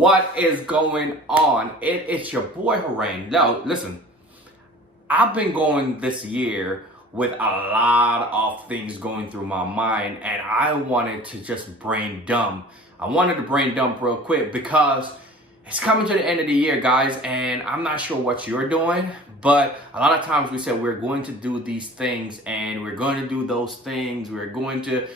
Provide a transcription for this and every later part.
What is going on? It's your boy Harain. Now, listen, I've been going this year with a lot of things going through my mind, and I wanted to just brain dump. I wanted to brain dump real quick because it's coming to the end of the year, guys, and I'm not sure what you're doing, but a lot of times we say we're going to do these things and we're going to do those things. We're going to,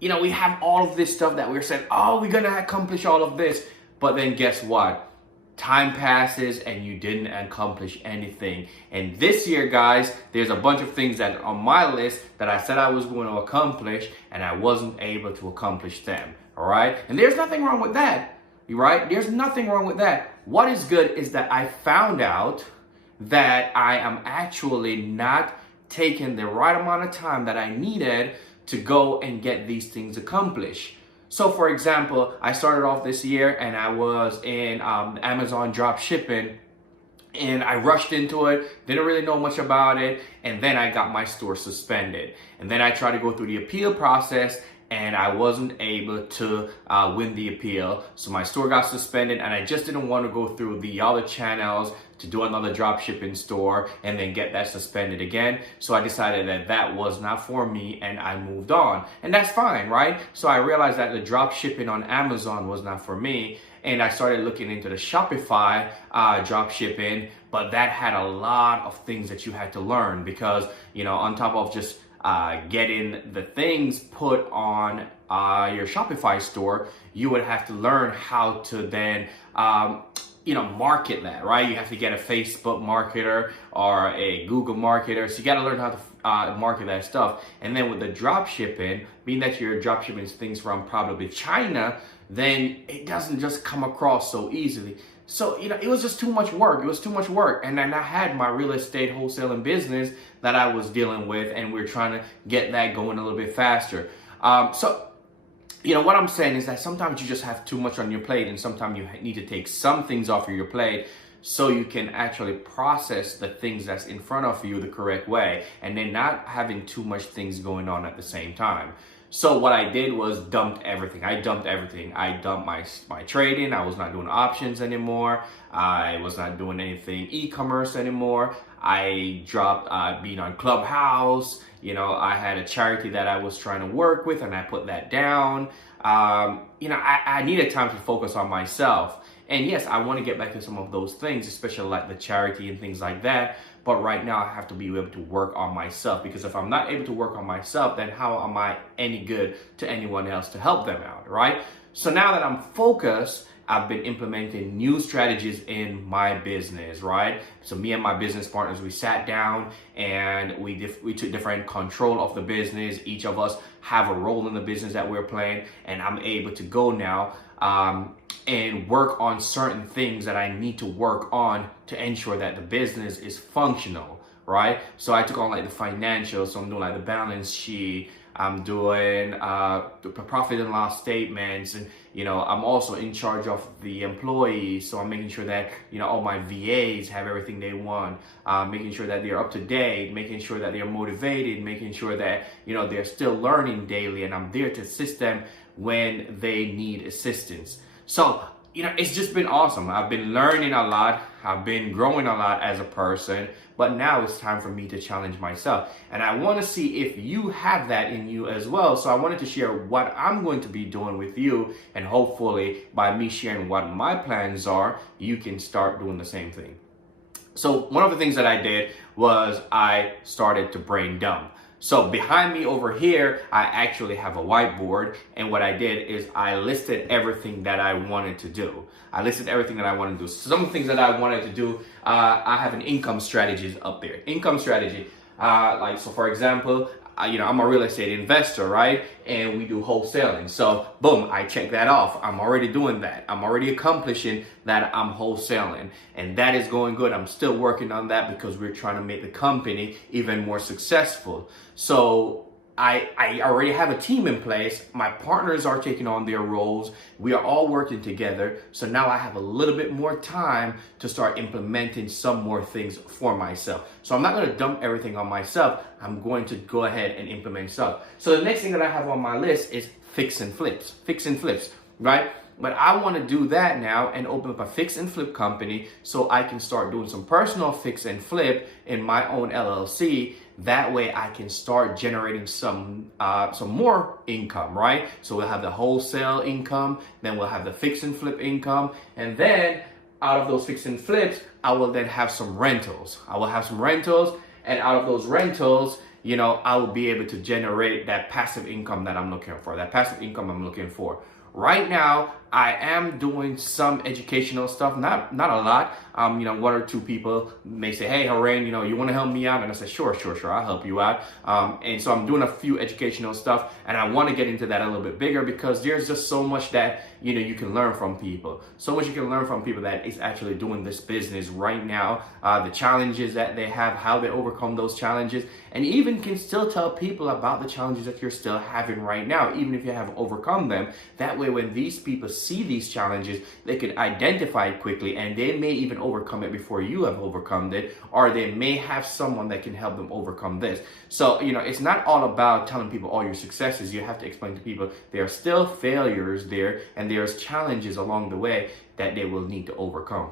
we have all of this stuff that we're saying, oh, we're going to accomplish all of this. But then guess what? Time passes and you didn't accomplish anything. And this year, guys, there's a bunch of things that are on my list that I said I was going to accomplish and I wasn't able to accomplish them. All right. And there's nothing wrong with that. Right? There's nothing wrong with that. What is good is that I found out that I am actually not taking the right amount of time that I needed to go and get these things accomplished. So for example, I started off this year and I was in Amazon drop shipping and I rushed into it, didn't really know much about it, and then I got my store suspended. And then I tried to go through the appeal process and I wasn't able to win the appeal. So my store got suspended and I just didn't want to go through the other channels to do another drop shipping store and then get that suspended again. So I decided that that was not for me and I moved on. And that's fine, right? So I realized that the drop shipping on Amazon was not for me. And I started looking into the Shopify drop shipping, but that had a lot of things that you had to learn because, on top of just getting the things put on your Shopify store, you would have to learn how to then market that, right? You have to get a Facebook marketer or a Google marketer. So you got to learn how to market that stuff. And then with the drop shipping, being that you're drop shipping things from probably China, then it doesn't just come across so easily. So, it was just too much work. It was too much work. And then I had my real estate wholesaling business that I was dealing with, and we're trying to get that going a little bit faster. What I'm saying is that sometimes you just have too much on your plate, and sometimes you need to take some things off of your plate so you can actually process the things that's in front of you the correct way, and then not having too much things going on at the same time. So what I did was dumped everything. I dumped everything. I dumped my trading. I was not doing options anymore. I was not doing anything e-commerce anymore. I dropped being on Clubhouse. I had a charity that I was trying to work with and I put that down. I needed time to focus on myself. And yes, I want to get back to some of those things, especially like the charity and things like that. But right now I have to be able to work on myself, because if I'm not able to work on myself, then how am I any good to anyone else to help them out, right? So now that I'm focused, I've been implementing new strategies in my business, right? So me and my business partners, we sat down and we took different control of the business. Each of us have a role in the business that we're playing, and I'm able to go now and work on certain things that I need to work on to ensure that the business is functional, right? So I took on like the financials, so I'm doing like the balance sheet, I'm doing the profit and loss statements, and I'm also in charge of the employees, so I'm making sure that all my VAs have everything they want, making sure that they're up to date, making sure that they're motivated, making sure that they're still learning daily, and I'm there to assist them when they need assistance. So it's just been awesome. I've been learning a lot. I've been growing a lot as a person, but now it's time for me to challenge myself. And I want to see if you have that in you as well. So I wanted to share what I'm going to be doing with you. And hopefully by me sharing what my plans are, you can start doing the same thing. So one of the things that I did was I started to brain dump. So behind me over here, I actually have a whiteboard, and what I did is I listed everything that I wanted to do. Some of the things that I wanted to do, I have an income strategies up there. Income strategy, so for example, I'm a real estate investor, right? And we do wholesaling. So boom, I check that off. I'm already doing that. I'm already accomplishing that I'm wholesaling. And that is going good. I'm still working on that because we're trying to make the company even more successful. So I already have a team in place. My partners are taking on their roles. We are all working together. So now I have a little bit more time to start implementing some more things for myself. So I'm not going to dump everything on myself. I'm going to go ahead and implement stuff. So the next thing that I have on my list is fix and flips, right? But I want to do that now and open up a fix and flip company so I can start doing some personal fix and flip in my own LLC. That way I can start generating some more income, right? So we'll have the wholesale income, then we'll have the fix and flip income, and then out of those fix and flips, I will then have some rentals. I will have some rentals, and out of those rentals, you know, I will be able to generate that passive income that I'm looking for, Right now, I am doing some educational stuff, not a lot. You know, one or two people may say, hey, Harain, you know, you want to help me out? And I say, sure, I'll help you out. And so I'm doing a few educational stuff, and I want to get into that a little bit bigger because there's just so much that, you know, you can learn from people. So much you can learn from people that is actually doing this business right now, the challenges that they have, how they overcome those challenges, and even can still tell people about the challenges that you're still having right now, even if you have overcome them. That way, when these people see these challenges, they can identify it quickly, and they may even overcome it before you have overcome it, or they may have someone that can help them overcome this. So, you know, it's not all about telling people all your successes. You have to explain to people there are still failures there, and there's challenges along the way that they will need to overcome.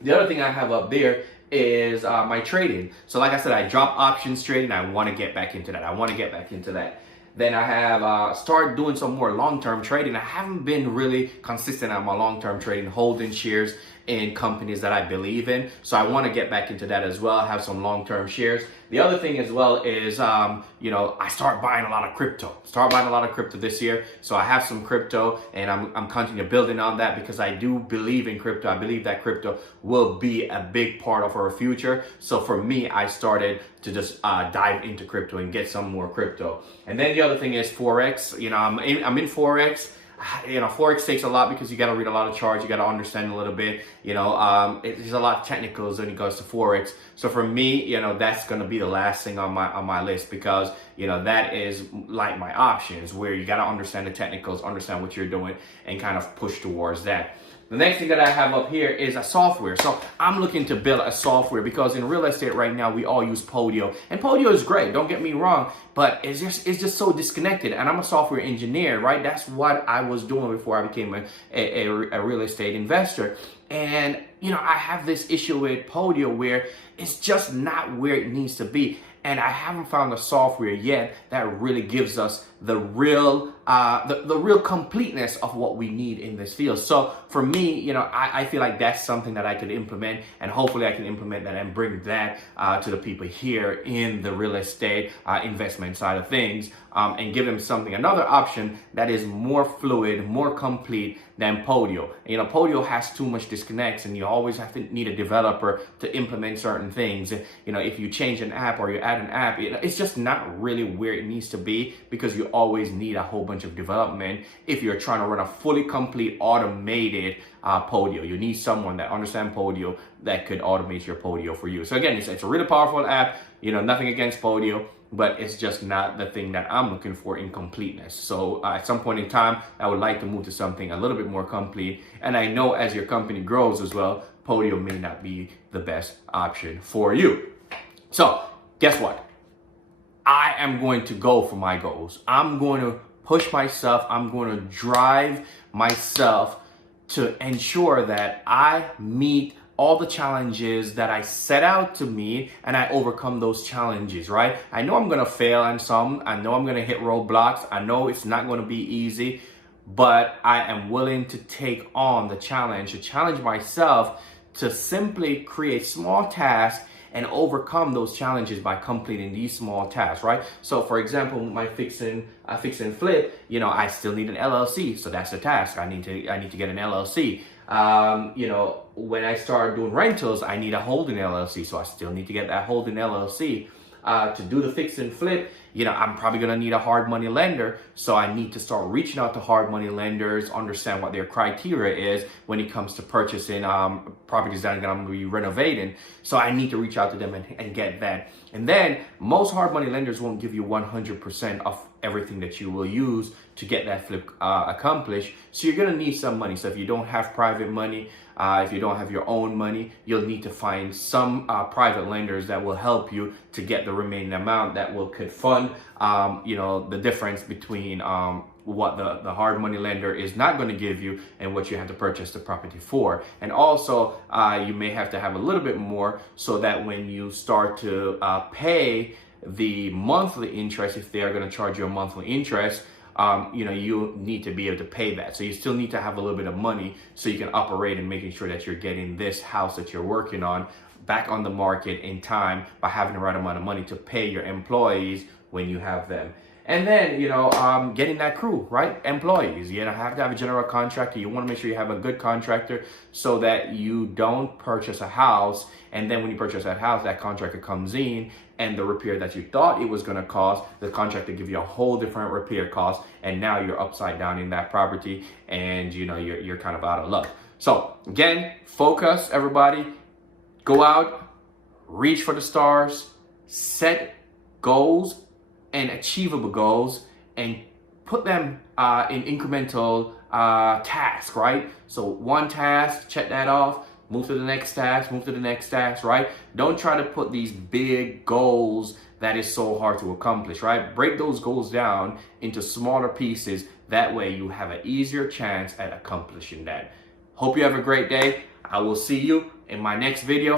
The other thing I have up there is my trading. So like I said, I drop options trading. I want to get back into that. Then I have started doing some more long-term trading. I haven't been really consistent on my long-term trading, holding shares in companies that I believe in. So I want to get back into that as well, have some long-term shares. The other thing as well is, you know, I start buying a lot of crypto. This year. So I have some crypto, and I'm continuing building on that because I do believe in crypto. I believe that crypto will be a big part of our future. So for me, I started to just dive into crypto and get some more crypto. And then the other thing is Forex. You know, I'm in Forex. You know, Forex takes a lot because you got to read a lot of charts, you got to understand a little bit, you know, there's a lot of technicals when it goes to Forex. So for me, you know, that's going to be the last thing on my list because, you know, that is like my options where you got to understand the technicals, understand what you're doing, and kind of push towards that. The next thing that I have up here is a software. So I'm looking to build a software because in real estate right now, we all use Podio. And Podio is great, don't get me wrong, but it's just so disconnected. And I'm a software engineer, right? That's what I was doing before I became a real estate investor. And, you know, I have this issue with Podio where it's just not where it needs to be. And I haven't found a software yet that really gives us the real completeness of what we need in this field. So for me, you know, I feel like that's something that I could implement, and hopefully I can implement that and bring that to the people here in the real estate investment side of things, and give them another option that is more fluid, more complete than Podio. You know, Podio has too much disconnects, and you always have to need a developer to implement certain things. You know, if you change an app or you add an app, it's just not really where it needs to be because you always need a whole bunch of development if you're trying to run a fully complete automated Podio. You need someone that understands Podio that could automate your Podio for you. So again, it's a really powerful app. You know, nothing against Podio, but it's just not the thing that I'm looking for in completeness. So at some point in time, I would like to move to something a little bit more complete. And I know as your company grows as well, Podio may not be the best option for you. So guess what? I am going to go for my goals. I'm going to push myself. I'm going to drive myself to ensure that I meet all the challenges that I set out to meet, and I overcome those challenges, right? I know I'm gonna fail on some. I know I'm gonna hit roadblocks. I know it's not gonna be easy, but I am willing to take on the challenge, to challenge myself to simply create small tasks and overcome those challenges by completing these small tasks, right? So for example, my fix and flip, you know, I still need an LLC. So that's a task. I need to get an LLC. You know, when I start doing rentals, I need a holding LLC. So I still need to get that holding LLC. To do the fix and flip, you know, I'm probably going to need a hard money lender. So I need to start reaching out to hard money lenders, understand what their criteria is when it comes to purchasing properties that I'm going to be renovating. So I need to reach out to them and get that. And then most hard money lenders won't give you 100% of everything that you will use to get that flip accomplished. So you're going to need some money. So if you don't have private money, if you don't have your own money, you'll need to find some private lenders that will help you to get the remaining amount that could fund one, the difference between what the hard money lender is not going to give you and what you have to purchase the property for. And also, you may have to have a little bit more so that when you start to pay the monthly interest, if they are going to charge you a monthly interest, you need to be able to pay that. So you still need to have a little bit of money so you can operate and making sure that you're getting this house that you're working on back on the market in time by having the right amount of money to pay your employees when you have them. And then, getting that crew, right? Employees. You have to have a general contractor. You want to make sure you have a good contractor so that you don't purchase a house. And then when you purchase that house, that contractor comes in and the repair that you thought it was going to cost, the contractor give you a whole different repair cost. And now you're upside down in that property and, you're kind of out of luck. So again, focus, everybody. Go out, reach for the stars, set goals and achievable goals, and put them in incremental tasks, right? So one task, check that off, move to the next task, move to the next task, right? Don't try to put these big goals that is so hard to accomplish, right? Break those goals down into smaller pieces. That way you have an easier chance at accomplishing that. Hope you have a great day. I will see you in my next video.